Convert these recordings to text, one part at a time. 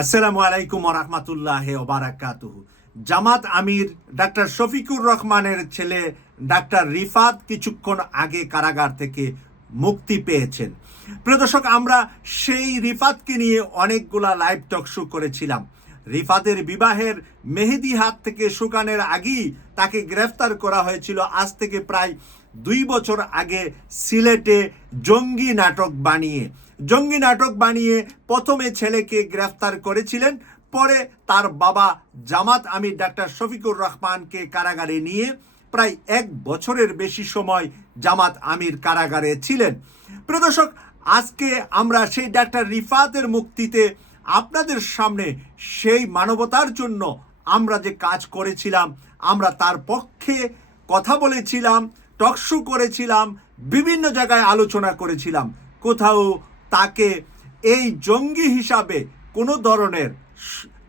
আসসালামু আলাইকুম রহমতুল্লাহ ওবারাকাতুহু জামাত আমির ডাক্তার শফিকুর রহমানের ছেলে ডাক্তার রিফাত কিছুক্ষণ আগে কারাগার থেকে মুক্তি পেয়েছেন। প্রদর্শক আমরা সেই রিফাতকে নিয়ে অনেকগুলা লাইভ টক শো করেছিলাম। রিফাতের বিবাহের মেহেদি হাত থেকে শুকানের আগেই তাকে গ্রেফতার করা হয়েছিল। আজ থেকে প্রায় দুই বছর আগে সিলেটে জঙ্গি নাটক বানিয়ে জঙ্গি নাটক বানিয়ে প্রথমে ছেলেকে গ্রেফতার করেছিলেন, পরে তার বাবা জামাত আমির ডাক্তার শফিকুর রহমানকে কারাগারে নিয়ে প্রায় এক বছরের বেশি সময় জামাত আমির কারাগারে ছিলেন। প্রদর্শক আজকে আমরা সেই ডাক্তার রিফাতের মুক্তিতে আপনাদের সামনে সেই মানবতার জন্য আমরা যে কাজ করেছিলাম, আমরা তার পক্ষে কথা বলেছিলাম টকশো করেছিলাম, বিভিন্ন জায়গায় আলোচনা করেছিলাম। কোথাও তাকে এই জঙ্গি হিসাবে কোনো ধরনের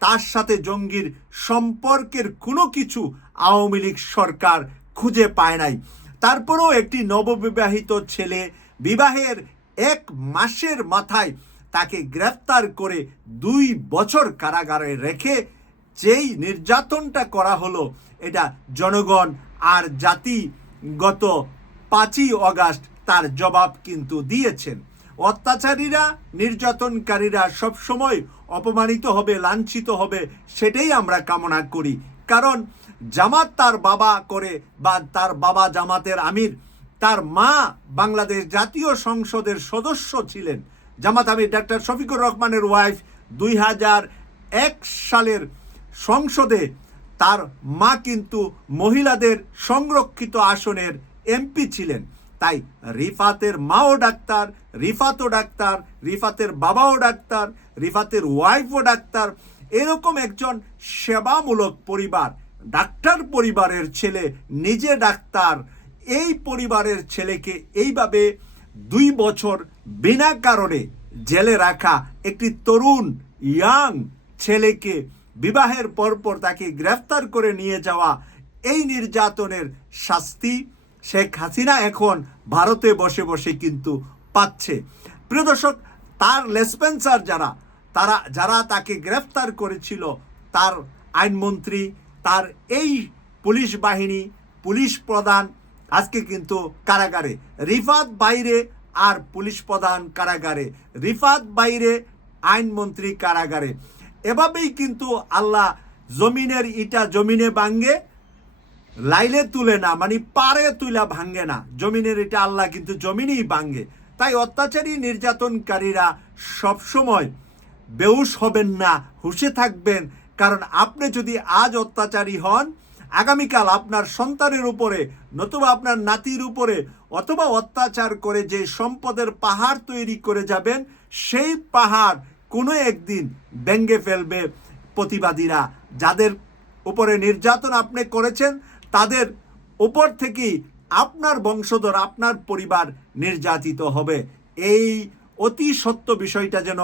তার সাথে জঙ্গির সম্পর্কের কোনো কিছু আওয়ামী লীগ সরকার খুঁজে পায় নাই। তারপরেও একটি নববিবাহিত ছেলে বিবাহের এক মাসের মাথায় তাকে গ্রেফতার করে দুই বছর কারাগারে রেখে যেই নির্যাতনটা করা হলো, এটা জনগণ আর জাতি গত পাঁচই অগাস্ট তার জবাব কিন্তু দিয়েছেন। অত্যাচারীরা, নির্যাতনকারীরা সবসময় অপমানিত হবে, লাঞ্ছিত হবে, সেটাই আমরা কামনা করি। কারণ জামাত তার বাবা করে বা তার বাবা জামাতের আমির, তার মা বাংলাদেশ জাতীয় সংসদের সদস্য ছিলেন। জামাত আমির ডাক্তার শফিকুর রহমানের ওয়াইফ দুই হাজার এক সালের সংসদে তার মা কিন্তু মহিলাদের সংরক্ষিত আসনের এমপি ছিলেন। তাই রিফাতের মাও ডাক্তার, রিফাতও ডাক্তার, রিফাতের বাবাও ডাক্তার, রিফাতের ওয়াইফও ডাক্তার। এরকম একজন সেবামূলক পরিবার, ডাক্তার পরিবারের ছেলে, নিজে ডাক্তার। এই পরিবারের ছেলেকে এইভাবে দুই বছর বিনা কারণে জেলে রাখা একটি তরুণ, ইয়াং ছেলেকে বিবাহের পরপর তাকে গ্রেফতার করে নিয়ে যাওয়া, এই নির্যাতনের শাস্তি শেখ হাসিনা এখন ভারতে বসে বসে কিন্তু পাচ্ছে। প্রিয় দর্শক, তার লেসপেন্সার যারা, তারা, যারা তাকে গ্রেফতার করেছিল, তার আইনমন্ত্রী, তার এই পুলিশ বাহিনী, পুলিশ প্রধান আজকে কিন্তু কারাগারে। রিফাত বাইরে আর পুলিশ প্রধান কারাগারে। রিফাত বাইরে, আইনমন্ত্রী কারাগারে। এভাবেই কিন্তু আল্লাহ জমিনের ইটা জমিনে ভাঙ্গে লাইলে তুলে না মানে পারে তুলা ভাঙ্গে না। জমিনের এটা আল্লাহ কিন্তু জমিনেই ভাঙ্গে। তাই অত্যাচারী নির্যাতনকারীরা সবসময় বেউস হবেন না, হুশে থাকবেন। কারণ আপনি যদি আজ অত্যাচারী হন, আগামীকাল আপনার সন্তানের উপরে, নতুবা আপনার নাতির উপরে, অথবা অত্যাচার করে যে সম্পদের পাহাড় তৈরি করে যাবেন, সেই পাহাড় কোনো একদিন ব্যঙ্গে ফেলবে প্রতিবাদীরা। যাদের উপরে নির্যাতন আপনি করেছেন তাদের ওপর থেকেই আপনার বংশধর, আপনার পরিবার নির্যাতিত হবে। এই অতি সত্য বিষয়টা যেন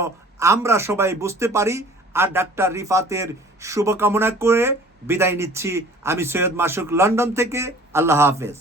আমরা সবাই বুঝতে পারি। আর ডাক্তার রিফাতের শুভকামনা করে বিদায় নিচ্ছি। আমি সৈয়দ মাসুক, লন্ডন থেকে। আল্লাহ হাফেজ।